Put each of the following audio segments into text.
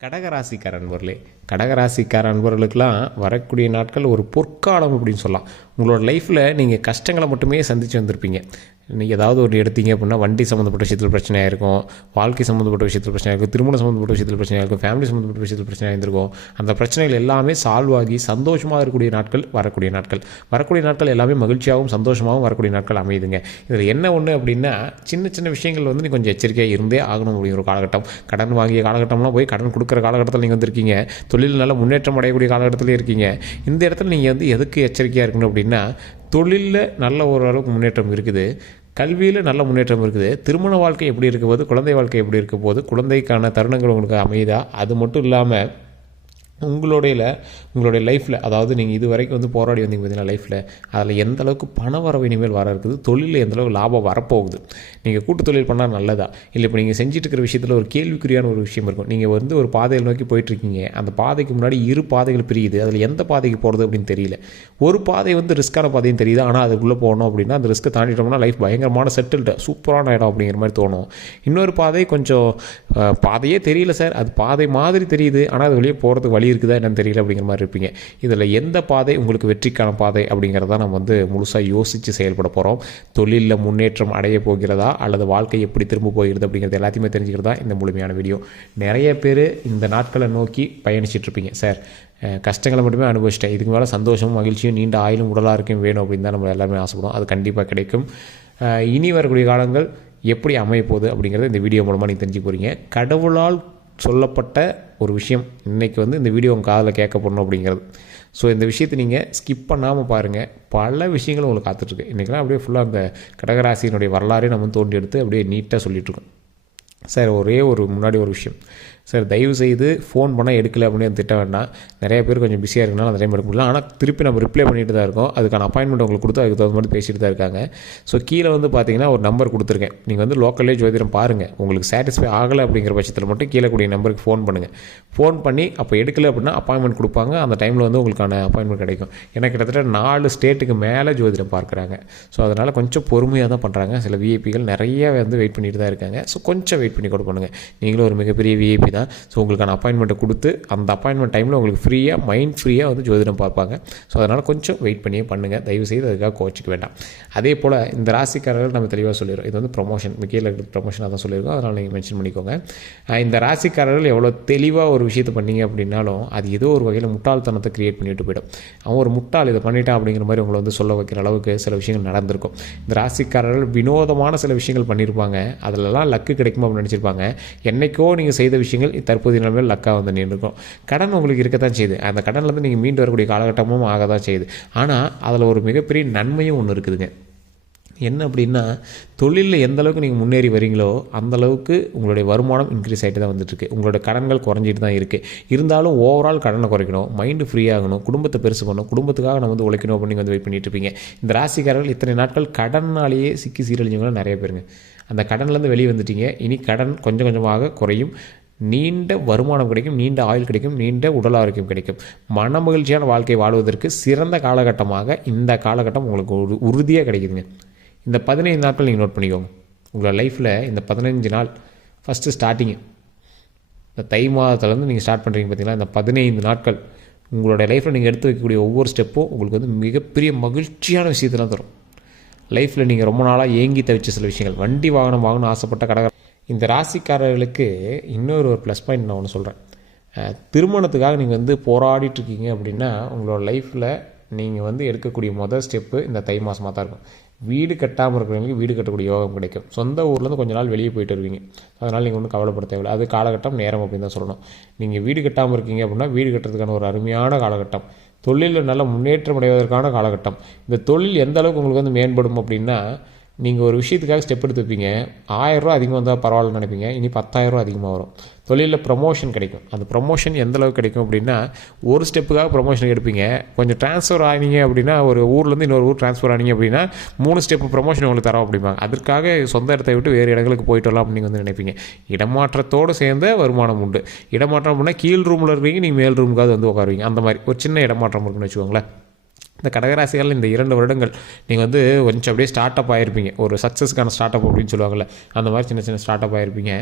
கடகராசிக்கார அன்பர்களே கடகராசிக்கார அன்பர்களுக்கெல்லாம் வரக்கூடிய நாட்கள் ஒரு பொற்காலம் அப்படின்னு சொல்லலாம். உங்களோட லைஃப்பில் நீங்கள் கஷ்டங்களை மட்டுமே சந்தித்து வந்திருப்பீங்க. நீங்கள் ஏதாவது ஒரு எடுத்தீங்க அப்படின்னா வண்டி சம்மந்தப்பட்ட விஷயத்தில் பிரச்சனையாக இருக்கும் வாழ்க்கை சம்மந்தப்பட்ட விஷயத்தில் பிரச்சனையாக இருக்கும் திருமணம் சம்மந்தப்பட்ட விஷயத்தில் பிரச்சனையாக இருக்கும் ஃபேமிலி சம்மந்தப்பட்ட விஷயத்தில் பிரச்சனையாக இருந்திருக்கும். அந்த பிரச்சனைகள் எல்லாமே சால்வ் ஆகி சந்தோஷமாக இருக்கக்கூடிய நாட்கள் வரக்கூடிய நாட்கள். வரக்கூடிய நாட்கள் எல்லாமே மகிழ்ச்சியாகவும் சந்தோஷமாகவும் வரக்கூடிய நாட்கள் அமையுதுங்க. இதில் என்ன ஒன்று அப்படின்னா சின்ன சின்ன விஷயங்கள் வந்து நீ கொஞ்சம் எச்சரிக்கையாக இருந்தே ஆகணும் அப்படிங்கிற ஒரு காலகட்டம். கடன் வாங்கிய காலகட்டம்லாம் போய் கடன் கொடுக்குற காலகட்டத்தில் நீங்கள் வந்திருக்கீங்க. தொழில் நல்ல முன்னேற்றம் அடையக்கூடிய காலகட்டத்திலே இருக்கீங்க. இந்த இடத்துல நீங்கள் வந்து எதுக்கு எச்சரிக்கையாக இருக்கணும் அப்படின்னா தொழிலில் நல்ல ஓரளவுக்கு முன்னேற்றம் இருக்குது கல்வியில் நல்ல முன்னேற்றம் இருக்குது திருமண வாழ்க்கை எப்படி இருக்க போது குழந்தை வாழ்க்கை எப்படி இருக்க போது குழந்தைக்கான தருணங்கள் உங்களுக்கு அமையுதா? அது மட்டும் இல்லாமல் உங்களுடைய உங்களுடைய லைஃப்பில் அதாவது நீங்கள் இது வரைக்கும் வந்து போராடி வந்தீங்க பார்த்தீங்கன்னா லைஃப்பில் அதில் எந்த அளவுக்கு பண வரவு இனிமேல் வர இருக்குது தொழிலில் எந்த அளவுக்கு லாபம் வரப்போகுது? நீங்கள் கூட்டு தொழில் பண்ணால் நல்லதா? இல்லை இப்போ நீங்கள் செஞ்சுட்டு இருக்கிற விஷயத்தில் ஒரு கேள்விக்குறியான ஒரு விஷயம் இருக்கும். நீங்கள் வந்து ஒரு பாதையில் நோக்கி போயிட்டுருக்கீங்க அந்த பாதைக்கு முன்னாடி இரு பாதைகள் பிரியுது. அதில் எந்த பாதைக்கு போகிறது அப்படின்னு தெரியல. ஒரு பாதை வந்து ரிஸ்க்கான பாதையும் தெரியுது. ஆனால் அதுக்குள்ளே போகணும் அப்படின்னா அந்த ரிஸ்க்கை தாண்டிட்டோம்னா லைஃப் பயங்கரமான செட்டில்டு சூப்பரான இடம் அப்படிங்கிற மாதிரி தோணும். இன்னொரு பாதை கொஞ்சம் பாதையே தெரியல சார் அது பாதை மாதிரி தெரியுது. ஆனால் அது வெளியே போகிறதுக்கு வழி இருக்குதா என்னன்னு தெரியல அப்படிங்கிற மாதிரி இருப்பீங்க. இதில் எந்த பாதை உங்களுக்கு வெற்றிக்கான பாதை அப்படிங்கிறத நம்ம வந்து முழுசாக யோசித்து செயல்பட போகிறோம் தொழிலில் முன்னேற்றம் அடைய போகிறதா அல்லது வாழ்க்கை எப்படி திரும்ப போகிறது அப்படிங்கிறது எல்லாத்தையுமே தெரிஞ்சுக்கிறதா இந்த முழுமையான வீடியோ. நிறைய பேர் இந்த நாட்களை நோக்கி பயணிச்சிட்டு இருப்பீங்க. சார் கஷ்டங்களை மட்டுமே அனுபவிச்சிட்டேன். இதுக்கு மேலே சந்தோஷமும் மகிழ்ச்சியும் நீண்ட ஆயிலும் உடலாக இருக்கும் வேணும் அப்படின்னு தான் நம்ம எல்லாருமே ஆசைப்படும் அது கண்டிப்பாக கிடைக்கும். இனி வரக்கூடிய காலங்கள் எப்படி அமைய போகுது அப்படிங்கிறத இந்த வீடியோ மூலமாக நீங்கள் தெரிஞ்சு போகிறீங்க கடவுளால் சொல்லப்பட்ட ஒரு விஷயம். இன்றைக்கி வந்து இந்த வீடியோ உங்கள் காதில் கேட்கப்படணும் அப்படிங்கிறது. ஸோ இந்த விஷயத்தை நீங்கள் ஸ்கிப் பண்ணாமல் பாருங்கள் பல விஷயங்கள் உங்களுக்கு காத்துட்ருக்கு இன்றைக்கெல்லாம் அப்படியே ஃபுல்லாக அந்த கடகராசியினுடைய வரலாறே நம்ம தோண்டி எடுத்து அப்படியே நீட்டாக சொல்லிகிட்ருக்கோம் சார் ஒரே ஒரு முன்னாடி ஒரு விஷயம். சார் தயவு செய்து ஃபோன் பண்ணால் எடுக்கல அப்படின்னு திட்ட வேண்டாம். நிறைய பேர் கொஞ்சம் பிஸியாக இருக்கனால அந்த டைம் எடுக்க முடியல. ஆனால் திருப்பி நம்ம ரிப்ளை பண்ணிட்டு தான் இருக்கோம். அதுக்கான அப்பாயின்மெண்ட் உங்களுக்கு கொடுத்து அதுக்கு தகுந்த மாதிரி பேசிட்டு தான் இருக்காங்க. ஸோ கீழே வந்து பார்த்தீங்கன்னா ஒரு நம்பர் கொடுத்துருக்கேன். நீங்கள் வந்து லோக்கல்லே ஜோதிடம் பாருங்கள் உங்களுக்கு சாட்டிஸ்ஃபை ஆகலை அப்படிங்கிற பட்சத்தில் மட்டும் கீழே கூடிய நம்பருக்கு ஃபோன் பண்ணுங்கள் ஃபோன் பண்ணி அப்போ எடுக்கல அப்படின்னா அப்பாயின்மெண்ட் கொடுப்பாங்க. அந்த டைமில் வந்து உங்களுக்கான அப்பாயின்மெண்ட் கிடைக்கும். ஏன்னா கிட்டத்தட்ட நாலு ஸ்டேட்டுக்கு மேலே ஜோதிடம் பார்க்குறாங்க. ஸோ அதனால் கொஞ்சம் பொறுமையாக தான் பண்ணுறாங்க சில விஐபிகள் நிறைய வந்து வெயிட் பண்ணிட்டு தான் இருக்காங்க. ஸோ கொஞ்சம் வெயிட் பண்ணி கூட நீங்களும் ஒரு மிகப்பெரிய விஐபி தான். ஸோ உங்களுக்கான அப்பாயின்மெண்ட்டை கொடுத்து அந்த அப்பாயின்மெண்ட் டைமில் உங்களுக்கு ஃப்ரீயாக மைண்ட் ஃப்ரீயாக வந்து ஜோதிடம் பார்ப்பாங்க. ஸோ அதனால் கொஞ்சம் வெயிட் பண்ணியே பண்ணுங்கள் தயவு செய்து அதுக்காக கோச்சிக்க வேண்டாம். அதே போல் இந்த ராசிக்காரர்கள் நம்ம தெளிவாக சொல்லிடுறோம். இது வந்து ப்ரொமோஷன் மிக்கையில் இருக்கிற ப்ரொமோஷனாக தான் சொல்லியிருக்கோம். அதனால் நீங்கள் மென்ஷன் பண்ணிக்கோங்க. இந்த ராசிக்காரர்கள் எவ்வளோ தெளிவாக ஒரு விஷயத்தை பண்ணீங்க அப்படின்னாலும் அது ஏதோ ஒரு வகையில் முட்டாள்தனத்தை கிரியேட் பண்ணிட்டு போயிடும். அவன் ஒரு முட்டாள் இதை பண்ணிட்டான் அப்படிங்கிற மாதிரி உங்களை வந்து சொல்ல வைக்கிற அளவுக்கு சில விஷயங்கள் நடந்திருக்கும். இந்த ராசிக்காரர்கள் வினோதமான சில விஷயங்கள் பண்ணியிருப்பாங்க அதிலலாம் லக்கு கிடைக்குமா அப்படின்னு நினச்சிருப்பாங்க. என்னைக்கோ நீங்கள் செய்த விஷயங்கள் தற்போதைய நிலைமையில் லக்காக வந்து நின்றுருக்கும் கடன் உங்களுக்கு இருக்க தான் செய்யுது. அந்த கடன்லேருந்து நீங்கள் மீண்டு வரக்கூடிய காலகட்டமும் ஆக தான் செய்யுது. ஆனால் அதில் ஒரு மிகப்பெரிய நன்மையும் ஒன்று இருக்குதுங்க. என்ன அப்படின்னா தொழிலில் எந்த அளவுக்கு நீங்கள் முன்னேறி வரீங்களோ அந்த அளவுக்கு உங்களுடைய வருமானம் இன்க்ரீஸ் ஆகிட்டு தான் வந்துட்டுருக்கு உங்களோட கடன்கள் குறைஞ்சிட்டு தான் இருக்குது இருந்தாலும் ஓவரால் கடனை குறைக்கணும் மைண்டு ஃப்ரீ ஆகணும் குடும்பத்தை பெருசு பண்ணணும் குடும்பத்துக்காக நம்ம வந்து உழைக்கணும் அப்படின்னு வந்து வெயிட் பண்ணிட்டு இருப்பீங்க. இந்த ராசிக்காரர்கள் இத்தனை நாட்கள் கடனாலேயே சிக்கி சீரழிஞ்சவங்களும் நிறைய பேருங்க. அந்த கடன்லேருந்து வெளியே வந்துட்டீங்க. இனி கடன் கொஞ்சம் கொஞ்சமாக குறையும். நீண்ட வருமானம் கிடைக்கும் நீண்ட ஆயுள் கிடைக்கும் நீண்ட உடல் ஆரோக்கியம் கிடைக்கும். மன மகிழ்ச்சியான வாழ்க்கை வாழ்வதற்கு சிறந்த காலகட்டமாக இந்த காலகட்டம் உங்களுக்கு ஒரு உறுதியாக கிடைக்குதுங்க. இந்த பதினைந்து நாட்கள் நீங்கள் நோட் பண்ணிக்கோங்க. உங்களோட லைஃப்பில் இந்த பதினஞ்சு நாள் ஃபஸ்ட்டு ஸ்டார்டிங்கு இந்த தை மாதத்துலேருந்து நீங்கள் ஸ்டார்ட் பண்ணுறீங்க பார்த்தீங்களா? இந்த பதினைந்து நாட்கள் உங்களோட லைஃப்பில் நீங்கள் எடுத்து வைக்கக்கூடிய ஒவ்வொரு ஸ்டெப்பும் உங்களுக்கு வந்து மிகப்பெரிய மகிழ்ச்சியான விஷயத்தெல்லாம் தரும். லைஃப்பில் நீங்கள் ரொம்ப நாளாக ஏங்கி தவிச்ச சில விஷயங்கள். வண்டி வாகனம் வாங்கணும்னு ஆசைப்பட்ட கடக இந்த ராசிக்காரர்களுக்கு இன்னொரு ஒரு ப்ளஸ் பாயிண்ட் நான் ஒன்று சொல்கிறேன் திருமணத்துக்காக நீங்கள் வந்து போராடிட்டுருக்கீங்க அப்படின்னா உங்களோட லைஃப்பில் நீங்கள் வந்து எடுக்கக்கூடிய முதல் ஸ்டெப்பு இந்த தை மாதமாக தான் இருக்கும். வீடு கட்டாமல் இருக்கிறவங்களுக்கு வீடு கட்டக்கூடிய யோகம் கிடைக்கும். சொந்த ஊர்லேருந்து கொஞ்ச நாள் வெளியே போயிட்டு வருவீங்க. அதனால் நீங்கள் ஒன்றும் கவலைப்பட தேவையில்லை. அது காலகட்டம் நேரம் அப்படின்னு தான் சொல்லணும். நீங்கள் வீடு கட்டாமல் இருக்கீங்க அப்படின்னா வீடு கட்டுறதுக்கான ஒரு அருமையான காலகட்டம். தொழிலில் நல்ல முன்னேற்றம் அடைவதற்கான காலகட்டம். இந்த தொழில் எந்த அளவுக்கு உங்களுக்கு வந்து மேம்படும் அப்படின்னா நீங்கள் ஒரு விஷயத்துக்காக ஸ்டெப் எடுத்து வைப்பீங்க. ஆயிரரூவா அதிகமாக வந்தால் பரவாயில்லன்னு நினைப்பீங்க. இனி பத்தாயிரரூவா அதிகமாக வரும். தொழிலில் ப்ரமோஷன் கிடைக்கும். அந்த ப்ரமோஷன் எந்த அளவுக்கு கிடைக்கும் அப்படின்னா ஒரு ஸ்டெப்புக்காக ப்ரமோஷன் எடுப்பீங்க. கொஞ்சம் ட்ரான்ஸ்ஃபர் ஆனீங்க அப்படின்னா ஒரு ஊர்லேருந்து இன்னொரு ஊர் ட்ரான்ஸ்ஃபர் ஆனீங்க அப்படின்னா மூணு ஸ்டெப்பு ப்ரமோஷன் உங்களுக்கு தரோம் அப்படிம்பாங்க. அதற்காக சொந்த இடத்தை விட்டு வேறு இடங்களுக்கு போயிட்டு வரலாம் அப்படின்னு வந்து நினைப்பீங்க. இடமாற்றத்தோடு சேர்ந்த வருமானம் உண்டு. இடமாற்றம் அப்படின்னா கீழ் ரூமில் இருக்கீங்க நீங்கள் மேல் ரூமுக்காவது வந்து உட்காருவீங்க. அந்த மாதிரி ஒரு சின்ன இடமாற்றம் இருக்குன்னு வச்சுக்கோங்களேன். இந்த கடகராசிகள் இந்த இரண்டு வருடங்கள் நீங்கள் வந்து கொஞ்சம் அப்படியே ஸ்டார்ட் அப் ஆகிருப்பீங்க ஒரு சக்ஸஸ்க்கான ஸ்டார்ட் அப் அப்படின்னு சொல்லுவாங்கள்ல அந்த மாதிரி சின்ன சின்ன ஸ்டார்ட் அப் ஆகிருப்பீங்க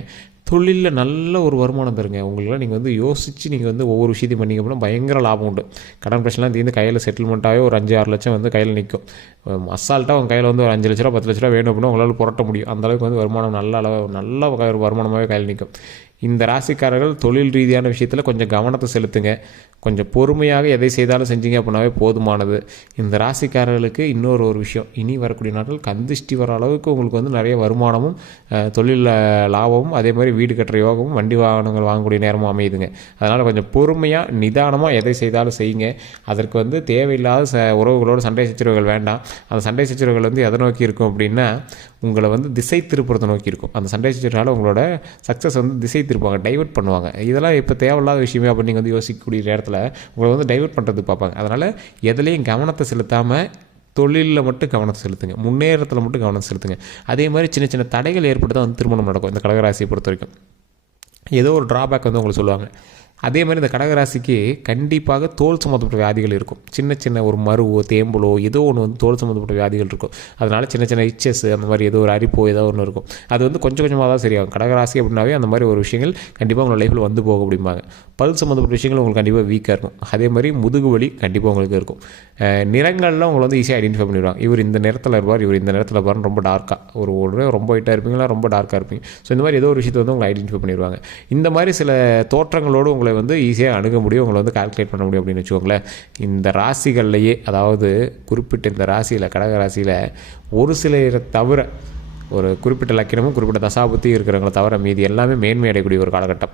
தொழிலில் நல்ல ஒரு வருமானம் தருங்க உங்களுக்குலாம் நீங்கள் வந்து யோசித்து நீங்கள் வந்து ஒவ்வொரு விஷயத்தையும் பண்ணிங்க அப்படின்னா பயங்கர லாபம் உண்டு. கடன் பிரச்சனைலாம் தீர்ந்து கையில் செட்டில்மெண்ட்டாகவே ஒரு அஞ்சு ஆறு லட்சம் வந்து கையில் நிற்கும் அசால்ட்டாக உங்கள் கையில் வந்து ஒரு அஞ்சு லட்ச ரூபா பத்து லட்ச ரூபா வேணும் அப்படின்னா உங்களால் புரட்ட முடியும். அந்தளவுக்கு வந்து வருமானம் நல்ல அளவு நல்ல ஒரு வருமானமாகவே கையில் நிற்கும் இந்த ராசிக்காரர்கள் தொழில் ரீதியான விஷயத்தில் கொஞ்சம் கவனத்தை செலுத்துங்க. கொஞ்சம் பொறுமையாக எதை செய்தாலும் செஞ்சீங்க அப்படின்னாவே போதுமானது. இந்த ராசிக்காரர்களுக்கு இன்னொரு ஒரு விஷயம். இனி வரக்கூடிய நாட்கள் கந்திஷ்டி வர அளவுக்கு உங்களுக்கு வந்து நிறைய வருமானமும் தொழிலில் லாபமும் அதே மாதிரி வீடு கட்டுற யோகமும் வண்டி வாகனங்கள் வாங்கக்கூடிய நேரமும் அமையுதுங்க. அதனால் கொஞ்சம் பொறுமையாக நிதானமாக எதை செய்தாலும் செய்யுங்க. அதற்கு வந்து தேவையில்லாத ச உறவுகளோடு சண்டை சச்சரவுகள் வேண்டாம். அந்த சண்டை சச்சரவுகள் வந்து எதை நோக்கி இருக்கும் அப்படின்னா உங்களை வந்து திசை திருப்புறத்தை நோக்கி இருக்கும். அந்த சண்டை சச்சரவுனால உங்களோட சக்ஸஸ் வந்து திசை திருப்பாங்க டைவெர்ட் பண்ணுவாங்க. இதெல்லாம் இப்போ தேவையில்லாத விஷயமே அப்போ நீங்கள் வந்து யோசிக்கக்கூடிய நேரத்தில் உங்களை வந்து டைவெர்ட் பண்ணுறதுக்கு பார்ப்பாங்க. அதனால் எதுலேயும் கவனத்தை செலுத்தாமல் தொழிலில் மட்டும் கவனம் செலுத்துங்க. முன்னேறத்தில் மட்டும் கவனம் செலுத்துங்க. அதே மாதிரி சின்ன சின்ன தடைகள் ஏற்பட்டு தான் வந்து திருமணம் நடக்கும் இந்த கடகராசியை பொறுத்த வரைக்கும். ஏதோ ஒரு ட்ராபேக் வந்து உங்களுக்கு சொல்லுவாங்க. அதே மாதிரி இந்த கடகராசிக்கு கண்டிப்பாக தோல் சம்மந்தப்பட்ட வியாதிகள் இருக்கும். சின்ன சின்ன ஒரு மருவோ தேம்பலோ ஏதோ ஒன்று வந்து தோல் சம்மந்தப்பட்ட வியாதிகள் இருக்கும். அதனால் சின்ன சின்ன இச்சஸ் அந்த மாதிரி ஏதோ ஒரு அரிப்போ ஏதோ ஒன்று இருக்கும். அது வந்து கொஞ்சம் கொஞ்சமாக தான் சரியாகும். கடகராசி அப்படின்னாவே அந்த மாதிரி ஒரு விஷயங்கள் கண்டிப்பாக உங்கள் லைஃப்பில் வந்து போக அப்படிம்பாங்க. பல் சம்மந்தப்பட்ட விஷயங்கள் உங்களுக்கு கண்டிப்பாக வீக்காக இருக்கும். அதே மாதிரி முதுகு வலி கண்டிப்பாக உங்களுக்கு இருக்கும். நிறங்கள்லாம் உங்களை வந்து ஈஸியாக ஐடென்டிஃபை பண்ணிடுவாங்க. இவர் இந்த நேரத்தில் இருப்பார் இவர் இந்த நேரத்தில் இருப்பார் ரொம்ப டார்க்காக ஒரு ஒரு ரொம்ப ஒயிட்டாக இருப்பீங்களா ரொம்ப டார்க்காக இருப்பீங்க. ஸோ இந்த மாதிரி ஏதோ ஒரு விஷயத்தை வந்து உங்களை ஐடென்டிஃபை பண்ணிடுவாங்க. இந்த மாதிரி சில தோற்றங்களோடு உங்களை வந்து ஈஸியாக அணுக முடியும் உங்களை வந்து கால்குலேட் பண்ண முடியும் அப்படின்னு வச்சுக்கோங்களேன். இந்த ராசிகள்லையே அதாவது குறிப்பிட்ட இந்த ராசியில் கடக ராசியில் ஒரு சிலரை தவிர ஒரு குறிப்பிட்ட லக்கினமும் குறிப்பிட்ட தசாபுத்தி இருக்கிறவங்களை தவிர மீதி எல்லாமே மேன்மை அடையக்கூடிய ஒரு காலகட்டம்.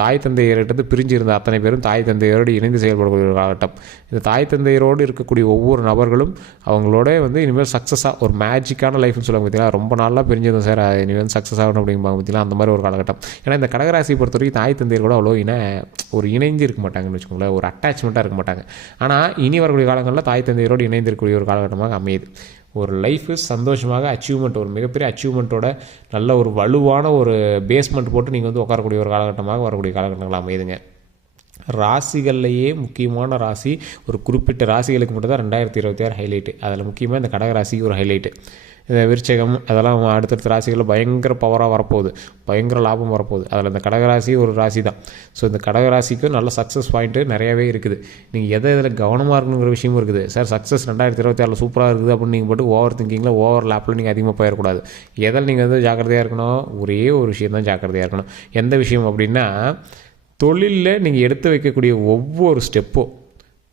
தாய் தந்தையர்கிட்ட பிரிஞ்சு இருந்த அத்தனை பேரும் தாய் தந்தையரோடு இணைந்து செயல்படக்கூடிய ஒரு காலகட்டம். இந்த தாய் தந்தையரோடு இருக்கக்கூடிய ஒவ்வொரு நபர்களும் அவங்களோட வந்து இனிமேல் சக்ஸஸாக ஒரு மேஜிக்கான லைஃப்னு சொல்லுவாங்க பார்த்தீங்களா? ரொம்ப நாளாக பிரிஞ்சிருந்தோம் சார் இனிமேல் வந்து சக்ஸஸ் ஆகணும் அப்படிம்பாங்க பார்த்தீங்களா? அந்த மாதிரி ஒரு காலகட்டம். ஏன்னா இந்த கடகராசியை பொறுத்த வரைக்கும் தாய் தந்தையர் கூட அவ்வளோ இன ஒரு இணைந்து இருக்க மாட்டாங்கன்னு வச்சுக்கோங்களேன். ஒரு அட்டாச்மெண்ட்டாக இருக்க மாட்டாங்க. ஆனால் இனி வரக்கூடிய காலங்களில் தாய் தந்தையரோடு இணைந்திருக்கக்கூடிய ஒரு காலகட்டமாக அமையுது. ஒரு லைஃபு சந்தோஷமாக அச்சீவ்மெண்ட் ஒரு மிகப்பெரிய அச்சீவ்மெண்ட்டோட நல்ல ஒரு வலுவான ஒரு பேஸ்மெண்ட் போட்டு நீங்கள் வந்து உட்காரக்கூடிய ஒரு காலகட்டமாக வரக்கூடிய காலகட்டங்களாக அமையுதுங்க. ராசிகள்லையே முக்கியமான ராசி. ஒரு குறிப்பிட்ட ராசிகளுக்கு மட்டும் தான் ரெண்டாயிரத்தி இருபத்தி ஆறு ஹைலைட்டு அதில் முக்கியமாக இந்த கடகராசிக்கு ஒரு ஹைலைட்டு இந்த விருச்சகம் அதெல்லாம் அடுத்தடுத்த ராசிகளில் பயங்கர பவராக வரப்போகுது. பயங்கர லாபம் வரப்போகுது. அதில் இந்த கடகராசி ஒரு ராசி தான் ஸோ இந்த கடகராசிக்கும் நல்ல சக்ஸஸ் பாயிண்ட்டு நிறையவே இருக்குது. நீங்கள் எதை இதில் கவனமாக இருக்கணுங்கிற விஷயமும் இருக்குது. சார் சக்ஸஸ் ரெண்டாயிரத்தி இருபத்தி ஆறில் சூப்பராக இருக்குது அப்படின்னு நீங்கள் போட்டு ஓவர் திங்கிங்கில் ஓவர் லேப்பில் நீங்கள் அதிகமாக போயிடக்கூடாது. எதில் நீங்கள் வந்து ஜாக்கிரதையாக இருக்கணும்? ஒரே ஒரு விஷயம் தான் ஜாக்கிரதையாக இருக்கணும். எந்த விஷயம் அப்படின்னா தொழிலில் நீங்கள் எடுத்து வைக்கக்கூடிய ஒவ்வொரு ஸ்டெப்பும்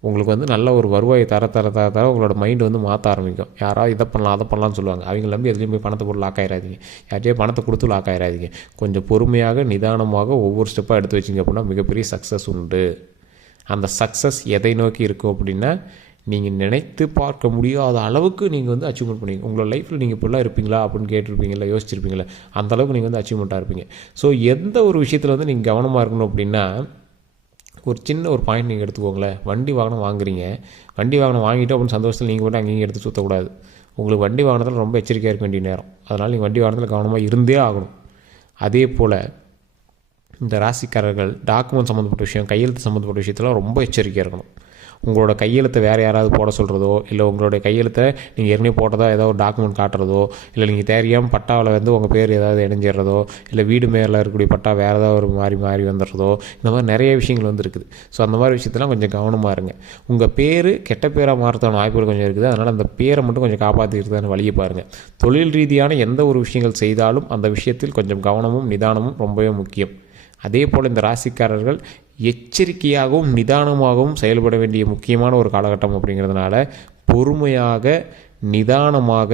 உங்களுக்கு வந்து நல்ல ஒரு வருவாயை தர தர தர தர உங்களோட மைண்டு வந்து மாற்ற ஆரம்பிக்கும். யாராவது இதை பண்ணலாம் அதை பண்ணலாம்னு சொல்லுவாங்க. அவங்க நம்பி எதுலேயும் போய் பணத்தை போட்டு லாக் ஆயிடாதீங்க யார்ட்டையே பணத்தை கொடுத்து லாக் ஆயிடாதீங்க கொஞ்சம் பொறுமையாக நிதானமாக ஒவ்வொரு ஸ்டெப்பாக எடுத்து வச்சிங்க அப்படின்னா மிகப்பெரிய சக்ஸஸ் உண்டு. அந்த சக்ஸஸ் எதை நோக்கி இருக்கும் அப்படின்னா நீங்கள் நினைத்து பார்க்க முடியாத அளவுக்கு நீங்கள் வந்து அச்சீவ்மெண்ட் பண்ணுவீங்க உங்களோட லைஃப்பில் நீங்கள் இப்படிலாம் இருப்பீங்களா அப்படின்னு கேட்டிருப்பீங்களா யோசிச்சிருப்பீங்களா அந்த அளவுக்கு நீங்கள் வந்து அச்சீவ்மெண்ட்டாக இருப்பீங்க. ஸோ எந்த ஒரு விஷயத்தில் வந்து நீங்கள் கவனமாக இருக்கணும் அப்படின்னா ஒரு சின்ன ஒரு பாயிண்ட் நீங்கள் எடுத்துக்கோங்களேன். வண்டி வாகனம் வாங்குறீங்க. வண்டி வாகனம் வாங்கிட்டு அப்படின்னு சந்தோஷத்தில் நீங்கள் மட்டும் அங்கேயும் எடுத்து சுற்றக்கூடாது உங்களுக்கு வண்டி வாகனத்தில் ரொம்ப எச்சரிக்கையாக இருக்க வேண்டிய நேரம். அதனால் நீங்கள் வண்டி வாகனத்தில் கவனமாக இருந்தே ஆகணும். அதே போல் இந்த ராசிக்காரர்கள் டாக்குமெண்ட் சம்மந்தப்பட்ட விஷயம் கையெழுத்து சம்மந்தப்பட்ட விஷயத்தெல்லாம் ரொம்ப எச்சரிக்கையாக இருக்கணும். உங்களோட கையெழுத்தை வேறு யாராவது போட சொல்கிறதோ இல்லை உங்களுடைய கையெழுத்தை நீங்கள் ஏற்கனவே போட்டதோ ஏதோ ஒரு டாக்குமெண்ட் காட்டுறதோ இல்லை நீங்கள் தெரியாமல் பட்டாவில் வந்து உங்கள் பேர் ஏதாவது இணைஞ்சிடுறதோ இல்லை வீடு மேலே இருக்கக்கூடிய பட்டா வேறு ஏதாவது ஒரு மாறி மாறி வந்துடுறதோ இந்த மாதிரி நிறைய விஷயங்கள் வந்துருக்குது. ஸோ அந்த மாதிரி விஷயத்தெல்லாம் கொஞ்சம் கவனமாக இருங்க. உங்கள் பேர் கெட்ட பேராக மாறுறதான வாய்ப்புகள் கொஞ்சம் இருக்குது. அதனால் அந்த பேரை மட்டும் கொஞ்சம் காப்பாற்றிக்கிறதான வழியை பாருங்கள் தொழில் ரீதியான எந்த ஒரு விஷயங்கள் செய்தாலும் அந்த விஷயத்தில் கொஞ்சம் கவனமும் நிதானமும் ரொம்பவே முக்கியம். அதே போல் இந்த ராசிக்காரர்கள் எச்சரிக்கையாகவும் நிதானமாகவும் செயல்பட வேண்டிய முக்கியமான ஒரு காலகட்டம் அப்படிங்கிறதுனால பொறுமையாக நிதானமாக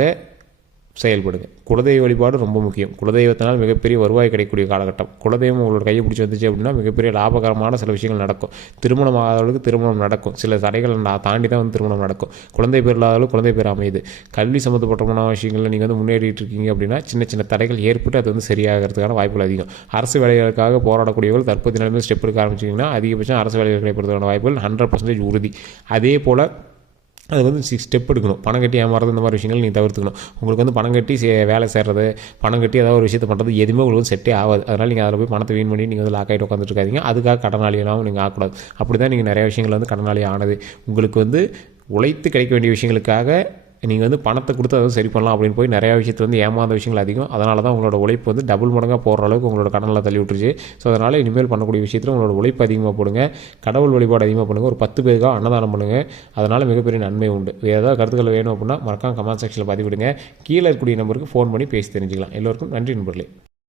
செயல்படுங்க. குலதெய்வ வழிபாடு ரொம்ப முக்கியம். குலதெய்வத்தினால் மிகப்பெரிய வருவாய் கிடைக்கக்கூடிய காலகட்டம். குலதெய்வம் உங்களோட கையை பிடிச்சி வந்துச்சு அப்படின்னா மிகப்பெரிய லாபகரமான சில விஷயங்கள் நடக்கும். திருமணம் ஆகாதவர்களுக்கு திருமணம் நடக்கும். சில தடைகள் தாண்டி தான் வந்து திருமணம் நடக்கும். குழந்தை பேர் இல்லாதவர்களுக்கு குழந்தை பேர் அமையுது. கல்வி சம்மந்தப்பட்டமான விஷயங்களில் நீங்கள் வந்து முன்னேறிட்டு இருக்கீங்க அப்படின்னா சின்ன சின்ன தடைகள் ஏற்பட்டு அது வந்து சரியாகிறதுக்கான வாய்ப்புகள் அதிகம். அரசு வேலைகளுக்காக போராடக்கூடியவர்கள் தற்போதைய நிலைமையில் ஸ்டெப் எடுக்க ஆரம்பிச்சிங்கன்னா அதிகபட்சம் அரசு வேலைகள் கிடைப்பதற்கான வாய்ப்புகள் ஹண்ட்ரட் பர்சன்டேஜ் உறுதி. அதே போல் அது வந்து சிக்ஸ் ஸ்டெப் எடுக்கணும். பணம் கட்டி ஏமாறது இந்த மாதிரி விஷயங்கள் நீங்கள் தவிர்த்துக்கணும். உங்களுக்கு வந்து பணம் கட்டி வேலை செய்கிறது பணம் கட்டி ஏதாவது ஒரு விஷயத்தை பண்ணுறது எதுவுமே உங்களுக்கு வந்து செட்டே ஆகாது. அதனால் நீங்கள் அதில் போய் பணத்தை வீண் பண்ணி நீங்கள் வந்து லாக் ஆகிட்டு உட்காந்துட்டு அதுக்காக கடனாளியெல்லாம் நீங்கள் ஆகக்கூடாது. அப்படி தான் நீங்கள் நிறைய விஷயங்கள் வந்து கடனாளி ஆனது. உங்களுக்கு வந்து உழைத்து கிடைக்க வேண்டிய விஷயங்களுக்காக நீங்கள் வந்து பணத்தை கொடுத்து அதை சரி பண்ணலாம் அப்படின்னு போய் நிறையா விஷயத்தில் வந்து ஏமாந்த விஷயங்கள் அதிகம். அதனால தான் உங்களோட உழைப்பு வந்து டபுள் மடங்காக போகிற அளவுக்கு உங்களோட கடனில் தள்ளி விட்டுருச்சு. ஸோ அதனால் இனிமேல் பண்ணக்கூடிய விஷயத்தில் உங்களோட உழைப்பு அதிகமாக போடுங்க. கடவுள் வழிபாடு அதிகமாக பண்ணுங்கள் ஒரு பத்து பேருக்காக அன்னதானம் பண்ணுங்கள் அதனால் மிகப்பெரிய நன்மை உண்டு. வேறு ஏதாவது கருத்துக்கள் வேணும் அப்படின்னா மறக்காம கமெண்ட் செக்ஷனில் பதிவிடுங்க. கீழே இருக்கக்கூடிய நம்பருக்கு ஃபோன் பண்ணி பேசி தெரிஞ்சுக்கலாம். எல்லோருக்கும் நன்றி நண்பர்களே.